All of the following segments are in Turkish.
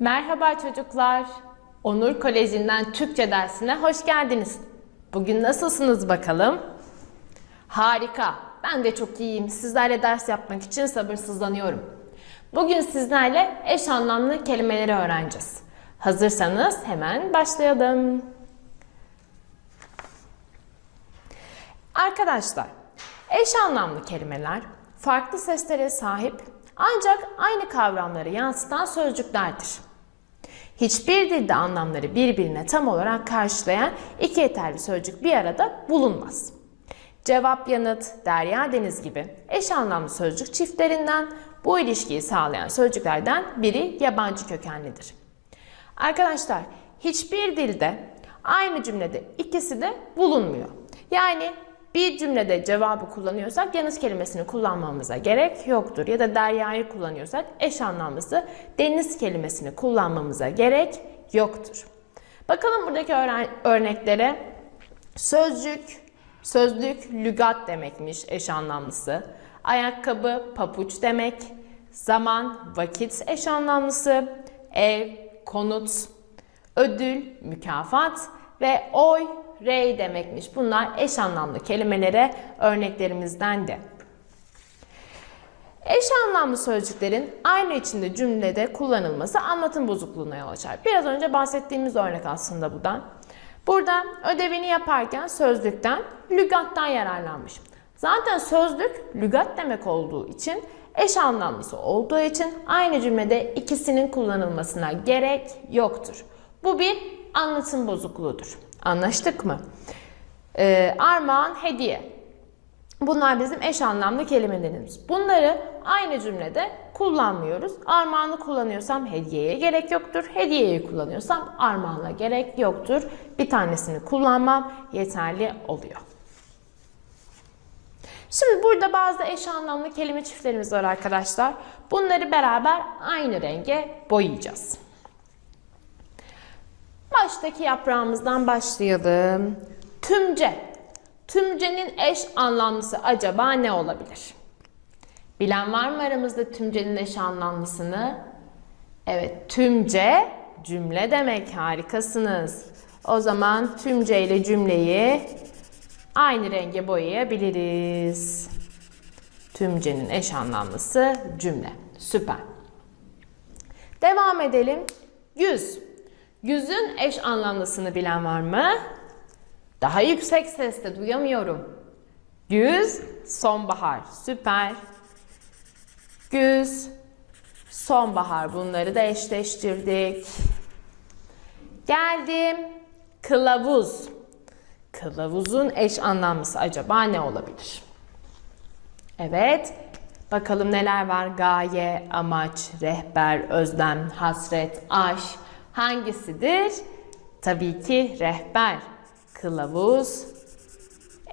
Merhaba çocuklar. Onur Koleji'nden Türkçe dersine hoş geldiniz. Bugün nasılsınız bakalım? Harika. Ben de çok iyiyim. Sizlerle ders yapmak için sabırsızlanıyorum. Bugün sizlerle eş anlamlı kelimeleri öğreneceğiz. Hazırsanız hemen başlayalım. Arkadaşlar, eş anlamlı kelimeler farklı seslere sahip ancak aynı kavramları yansıtan sözcüklerdir. Hiçbir dilde anlamları birbirine tam olarak karşılayan iki yeterli sözcük bir arada bulunmaz. Cevap, yanıt, derya, deniz gibi eş anlamlı sözcük çiftlerinden bu ilişkiyi sağlayan sözcüklerden biri yabancı kökenlidir. Arkadaşlar, hiçbir dilde aynı cümlede ikisi de bulunmuyor. Yani bir cümlede cevabı kullanıyorsak yanıt kelimesini kullanmamıza gerek yoktur. Ya da deryayı kullanıyorsak eş anlamlısı deniz kelimesini kullanmamıza gerek yoktur. Bakalım buradaki örneklere. Sözcük, sözlük, lügat demekmiş eş anlamlısı. Ayakkabı, papuç demek. Zaman, vakit eş anlamlısı. Ev, konut. Ödül, mükafat ve oy, rey demekmiş. Bunlar eş anlamlı kelimelere örneklerimizden de. Eş anlamlı sözcüklerin aynı içinde cümlede kullanılması anlatım bozukluğuna yol açar. Biraz önce bahsettiğimiz örnek aslında bu da. Burada ödevini yaparken sözlükten, lügattan yararlanmış. Zaten sözlük lügat demek olduğu için eş anlamlısı olduğu için aynı cümlede ikisinin kullanılmasına gerek yoktur. Bu bir anlatım bozukluğudur. Anlaştık mı? Ee, armağan, hediye. Bunlar bizim eş anlamlı kelimelerimiz. Bunları aynı cümlede kullanmıyoruz. Armağanı kullanıyorsam hediyeye gerek yoktur. Hediyeyi kullanıyorsam armağana gerek yoktur. Bir tanesini kullanmam yeterli oluyor. Şimdi burada bazı eş anlamlı kelime çiftlerimiz var arkadaşlar. Bunları beraber aynı renge boyayacağız. Baştaki yaprağımızdan başlayalım. Tümce. Tümcenin eş anlamlısı acaba ne olabilir? Bilen var mı aramızda tümcenin eş anlamlısını? Evet, tümce cümle demek. Harikasınız. O zaman tümce ile cümleyi aynı renge boyayabiliriz. Tümcenin eş anlamlısı cümle. Süper. Devam edelim. Yüz. Yüzün eş anlamlısını bilen var mı? Daha yüksek sesle duyamıyorum. Güz, sonbahar. Süper. Güz, sonbahar. Bunları da eşleştirdik. Geldim. Kılavuz. Kılavuzun eş anlamlısı acaba ne olabilir? Evet. Bakalım neler var? Gaye, amaç, rehber, özlem, hasret, aşk. Hangisidir? Tabii ki rehber kılavuz,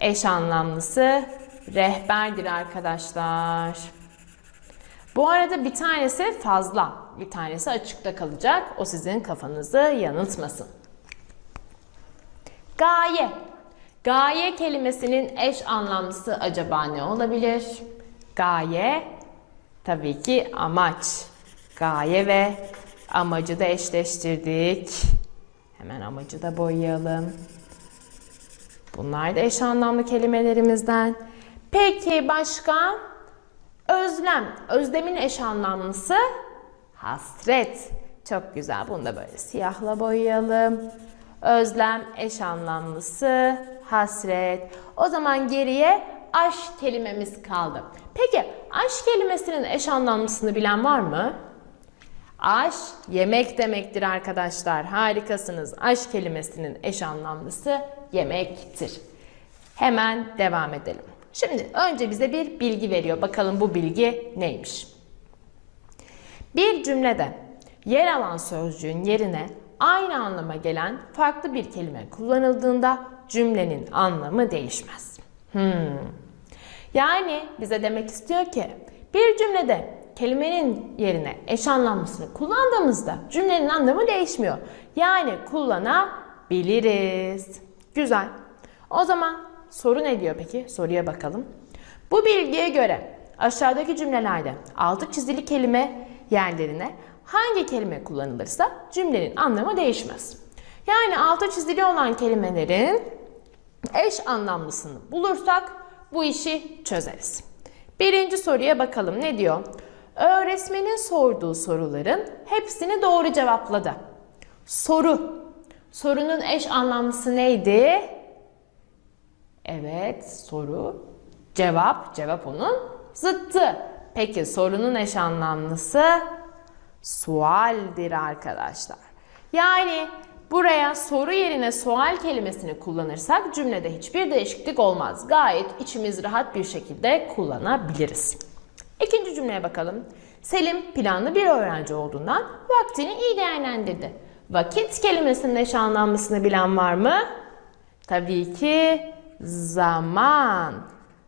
eş anlamlısı rehberdir arkadaşlar. Bu arada bir tanesi fazla, bir tanesi açıkta kalacak. O sizin kafanızı yanıltmasın. Gaye. Gaye kelimesinin eş anlamlısı acaba ne olabilir? Gaye tabii ki amaç. Gaye ve amacı da eşleştirdik. Hemen amacı da boyayalım. Bunlar da eş anlamlı kelimelerimizden. Peki başka? Özlem. Özlemin eş anlamlısı hasret. Çok güzel. Bunu da böyle siyahla boyayalım. Özlem eş anlamlısı hasret. O zaman geriye aşk kelimemiz kaldı. Peki aşk kelimesinin eş anlamlısını bilen var mı? Aş yemek demektir arkadaşlar. Harikasınız. Aş kelimesinin eş anlamlısı yemektir. Hemen devam edelim. Şimdi önce bize bir bilgi veriyor. Bakalım bu bilgi neymiş? Bir cümlede yer alan sözcüğün yerine aynı anlama gelen farklı bir kelime kullanıldığında cümlenin anlamı değişmez. Hmm. Yani bize demek istiyor ki bir cümlede kelimenin yerine eş anlamlısını kullandığımızda cümlenin anlamı değişmiyor. Yani kullanabiliriz. Güzel. O zaman soru ne diyor peki? Soruya bakalım. Bu bilgiye göre aşağıdaki cümlelerde altı çizili kelime yerlerine hangi kelime kullanılırsa cümlenin anlamı değişmez. Yani altı çizili olan kelimelerin eş anlamlısını bulursak bu işi çözeriz. Birinci soruya bakalım ne diyor? Öğretmenin sorduğu soruların hepsini doğru cevapladı. Soru. Sorunun eş anlamlısı neydi? Evet, soru. Cevap, cevap onun zıttı. Peki sorunun eş anlamlısı sualdir arkadaşlar. Yani buraya soru yerine sual kelimesini kullanırsak cümlede hiçbir değişiklik olmaz. Gayet içimiz rahat bir şekilde kullanabiliriz. İkinci cümleye bakalım. Selim planlı bir öğrenci olduğundan vaktini iyi değerlendirdi. Vakit kelimesinin eş anlamlısını bilen var mı? Tabii ki zaman.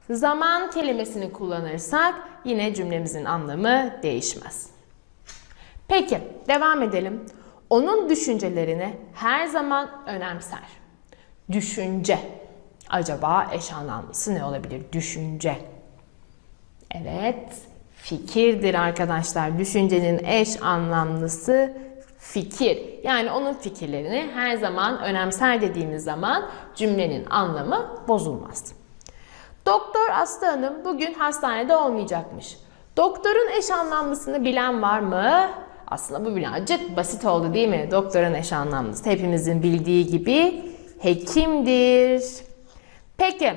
Zaman kelimesini kullanırsak yine cümlemizin anlamı değişmez. Peki devam edelim. Onun düşüncelerini her zaman önemser. Düşünce. Acaba eş anlamlısı ne olabilir? Düşünce. Evet, fikirdir arkadaşlar. Düşüncenin eş anlamlısı fikir. Yani onun fikirlerini her zaman önemser dediğimiz zaman cümlenin anlamı bozulmaz. Doktor Aslı Hanım bugün hastanede olmayacakmış. Doktorun eş anlamlısını bilen var mı? Aslında bu birazcık basit oldu değil mi? Doktorun eş anlamlısı hepimizin bildiği gibi hekimdir. Peki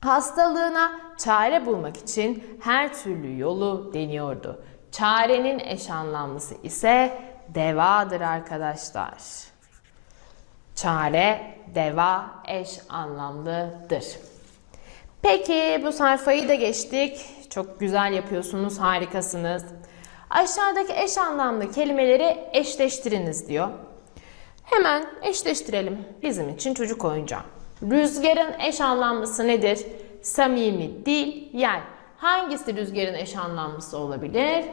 hastalığına çare bulmak için her türlü yolu deniyordu. Çarenin eş anlamlısı ise devadır arkadaşlar. Çare, deva eş anlamlıdır. Peki bu sayfayı da geçtik. Çok güzel yapıyorsunuz, harikasınız. Aşağıdaki eş anlamlı kelimeleri eşleştiriniz diyor. Hemen eşleştirelim. Bizim için çocuk oyuncağı. Rüzgarın eş anlamlısı nedir? Samimi, dil, yer. Hangisi rüzgarın eş anlamlısı olabilir?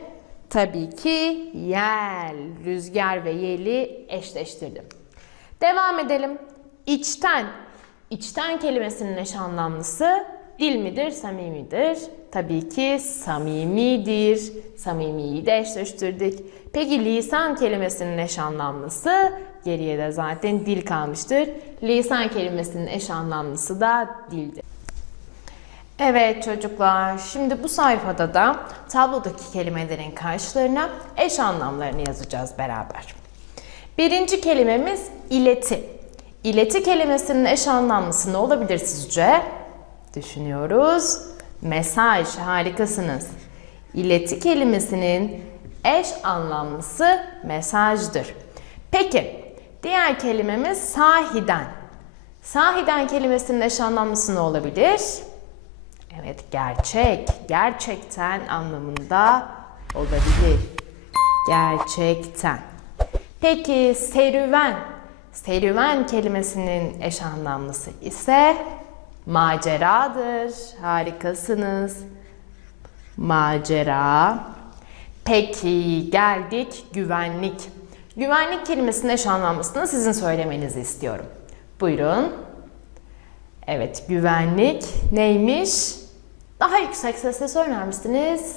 Tabii ki yel. Rüzgar ve yeli eşleştirdim. Devam edelim. İçten. İçten kelimesinin eş anlamlısı dil midir, samimidir? Tabii ki samimidir. Samimiyi de eşleştirdik. Peki lisan kelimesinin eş anlamlısı geriye de zaten dil kalmıştır. Lisan kelimesinin eş anlamlısı da dildir. Evet çocuklar, şimdi bu sayfada da tablodaki kelimelerin karşılarına eş anlamlarını yazacağız beraber. Birinci kelimemiz ileti. İleti kelimesinin eş anlamlısı ne olabilir sizce? Düşünüyoruz. Mesaj, harikasınız. İleti kelimesinin eş anlamlısı mesajdır. Peki, diğer kelimemiz sahiden. Sahiden kelimesinin eş anlamlısı ne olabilir? Evet, gerçek, gerçekten anlamında olabilir. Gerçekten. Peki serüven. Serüven kelimesinin eş anlamlısı ise maceradır. Harikasınız. Macera. Peki geldik güvenlik. Güvenlik kelimesinin eş anlamlısını sizin söylemenizi istiyorum. Buyurun. Evet, güvenlik neymiş? Daha yüksek sesle söyler misiniz?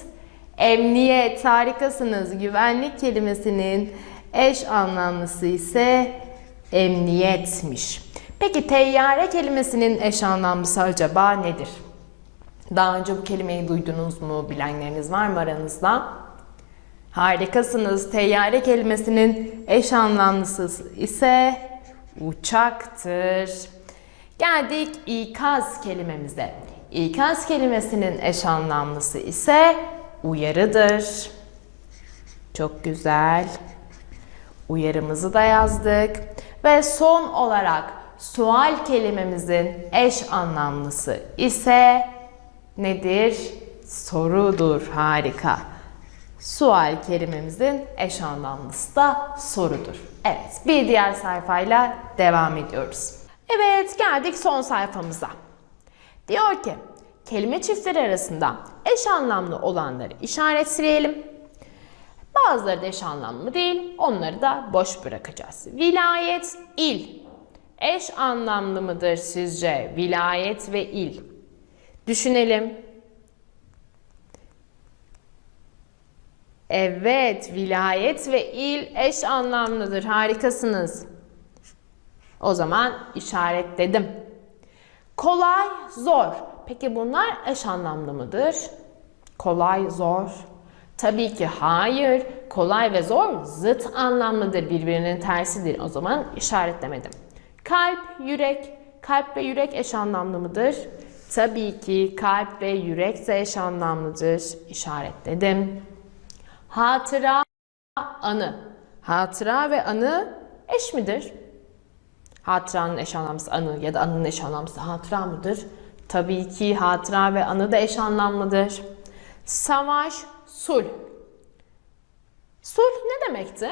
Emniyet, harikasınız. Güvenlik kelimesinin eş anlamlısı ise emniyetmiş. Peki teyyare kelimesinin eş anlamlısı acaba nedir? Daha önce bu kelimeyi duydunuz mu? Bilenleriniz var mı aranızda? Harikasınız. Teyyare kelimesinin eş anlamlısı ise uçaktır. Geldik ikaz kelimemize. İkaz kelimesinin eş anlamlısı ise uyarıdır. Çok güzel. Uyarımızı da yazdık. Ve son olarak sual kelimemizin eş anlamlısı ise nedir? Sorudur. Harika. Sual kelimemizin eş anlamlısı da sorudur. Evet, bir diğer sayfayla devam ediyoruz. Evet, geldik son sayfamıza. Diyor ki, kelime çiftleri arasında eş anlamlı olanları işaretleyelim. Bazıları da eş anlamlı değil, onları da boş bırakacağız. Vilayet, il. Eş anlamlı mıdır sizce vilayet ve il? Düşünelim. Evet, vilayet ve il eş anlamlıdır. Harikasınız. O zaman işaretledim. Kolay, zor. Peki bunlar eş anlamlı mıdır? Kolay, zor. Tabii ki hayır. Kolay ve zor zıt anlamlıdır. Birbirinin tersidir. O zaman işaretlemedim. Kalp, yürek. Kalp ve yürek eş anlamlı mıdır? Tabii ki kalp ve yürek de eş anlamlıdır. İşaretledim. Hatıra, anı. Hatıra ve anı eş midir? Hatıranın eş anlamlısı anı ya da anının eş anlamlısı hatıra mıdır? Tabii ki hatıra ve anı da eş anlamlıdır. Savaş, sulh. Sulh ne demekti?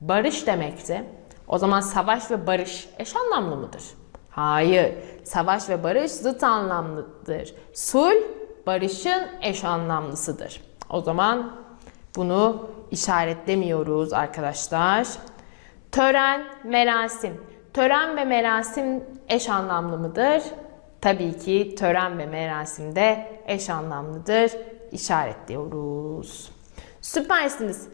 Barış demekti. O zaman savaş ve barış eş anlamlı mıdır? Hayır. Savaş ve barış zıt anlamlıdır. Sulh barışın eş anlamlısıdır. O zaman bunu işaretlemiyoruz arkadaşlar. Tören, merasim. Tören ve merasim eş anlamlı mıdır? Tabii ki tören ve merasim de eş anlamlıdır. İşaretliyoruz. Süpersiniz.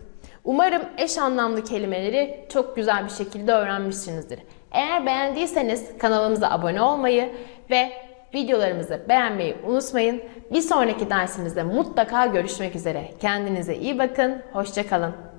Umarım eş anlamlı kelimeleri çok güzel bir şekilde öğrenmişsinizdir. Eğer beğendiyseniz kanalımıza abone olmayı ve videolarımızı beğenmeyi unutmayın. Bir sonraki dersimizde mutlaka görüşmek üzere. Kendinize iyi bakın. Hoşçakalın.